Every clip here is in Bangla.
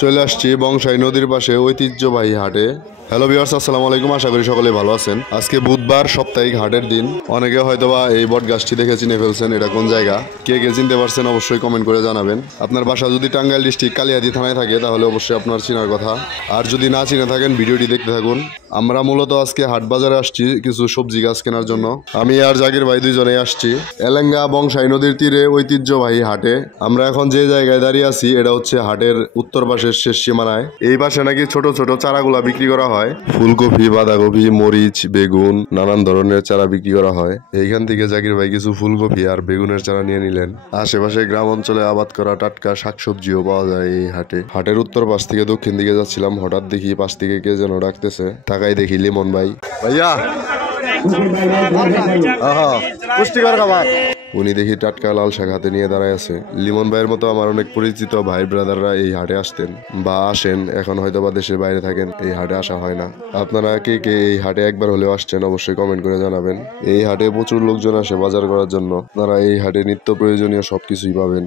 চলে আসছি বংশাই নদীর পাশে ঐতিহ্যবাহী হাটে। হ্যালো ভিউয়ার্স, আসসালামু আলাইকুম। আশা করি সকলে ভালো আছেন। আজকে বুধবার, সাপ্তাহিক হাটের দিন। অনেকে হয়তোবা এই বট গাছটি দেখে চিনে ফেলছেন। এটা কোন জায়গা, কে কে চিনতে পারছেন অবশ্যই কমেন্ট করে জানাবেন। আপনার বাসা যদি টাঙ্গাইল ডিস্ট্রিক্ট কালিয়াদী থানায় থাকে তাহলে অবশ্যই আপনার চিনার কথা। আর যদি না চিনে থাকেন ভিডিওটি দেখতে থাকুন। আমরা মূলত আজকে হাট বাজারে আসছি কিছু সবজি গাছ কেনার জন্য। আমি আর জাকির ভাই দুইজনেই আসছি এলেঙ্গা বংশাই নদীর তীরে ঐতিহ্যবাহী হাটে। আমরা এখন যে জায়গায় দাঁড়িয়ে আছি এটা হচ্ছে হাটের উত্তর পাশের শেষ সীমানায়। এই পাশে নাকি ছোট ছোট চারাগুলা বিক্রি করা হয়। ফুলকপি, বাঁধাকপি, মরিচ, বেগুন, নানান ধরনের চারা বিক্রি করা হয়। এইখান থেকে জাকির ভাই কিছু ফুলকপি আর বেগুনের চারা নিয়ে নিলেন। আশেপাশে গ্রাম অঞ্চলে আবাদ করা টাটকা শাকসবজিও পাওয়া যায় এই হাটে। হাটের উত্তর পাশ থেকে দক্ষিণ দিকে যাচ্ছিলাম, হঠাৎ দেখি পাশ থেকে কে যেন ডাকতেছে। তাকাই দেখি লিমন ভাই। ভাইয়া, পুষ্টিকর খাবার। উনি দেখি টাটকা লাল শাক হাতে নিয়ে দাঁড়ায় আছে। লিমন ভাইয়ের মতো আমার অনেক পরিচিত ভাই ব্রাদাররা এই হাটে আসতেন বা আসেন, এখন হয়তো বা দেশের বাইরে থাকেন, এই হাটে আসা হয় না। আপনারা কে কে এই হাটে একবার হলেও আসছেন অবশ্যই কমেন্ট করে জানাবেন। এই হাটে প্রচুর লোকজন আসে বাজার করার জন্য। আপনারা এই হাটে নিত্য প্রয়োজনীয় সবকিছুই পাবেন।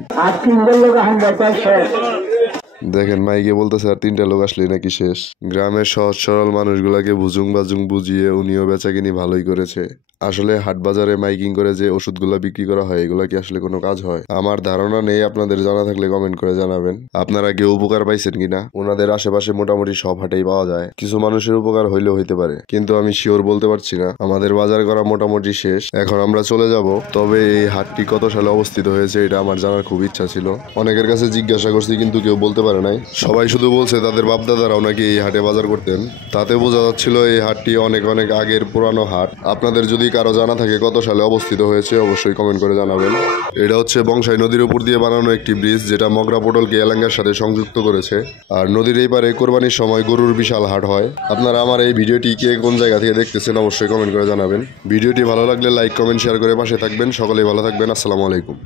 দেখেন মাইকে বলতেছে আর 3টা লোক আসলে নাকি শেষ। গ্রামের সহজ সরল মানুষগুলাকে ভুজুং বাজুং বুঝিয়ে উনিও বেচাকিনি ভালোই করেছে। আসলে হাট বাজারে মাইকিং করে যে ওষুধগুলা বিক্রি করা হয় এগুলা কি আসলে কোনো কাজ হয়? আমার ধারণা নেই, আপনাদের জানা থাকলে কমেন্ট করে জানাবেন। আপনারা কেউ উপকার পাইছেন কিনা? ওনাদের আশেপাশে মোটামুটি সব হাটেই পাওয়া যায়। কিছু মানুষের উপকার হইলেও হইতে পারে, কিন্তু আমি শিওর বলতে পারছি না। আমাদের বাজার করা মোটামুটি শেষ, এখন আমরা চলে যাব। তবে এই হাটটি কত সালে অবস্থিত হয়েছে এটা আমার জানার খুব ইচ্ছা ছিল। অনেকের কাছে জিজ্ঞাসা করছি কিন্তু কেউ বলতে পারে নাই। সবাই শুধু বলছে তাদের বাপদাদারাও নাকি এই হাটে বাজার করতেন। তাতে বোঝা যাচ্ছিল এই হাটটি অনেক অনেক আগের পুরানো হাট। আপনাদের যদি কারো জানা থাকে কত সালে অবস্থিত হয়েছে অবশ্যই কমেন্ট করে জানাবেন। এটা হচ্ছে বংশাই নদীর উপর দিয়ে বানানো একটি ব্রিজ, যেটা মগরা পোটলকে এলাঙ্গার সাথে সংযুক্ত করেছে। আর নদীর এই পারে কোরবানির সময় গরুর বিশাল হাট হয়। আপনারা আমার এই ভিডিওটি কে কোন জায়গা থেকে দেখতেছেন অবশ্যই কমেন্ট করে জানাবেন। ভিডিওটি ভালো লাগলে লাইক, কমেন্ট, শেয়ার করে পাশে থাকবেন। সকলেই ভালো থাকবেন। আসসালামু আলাইকুম।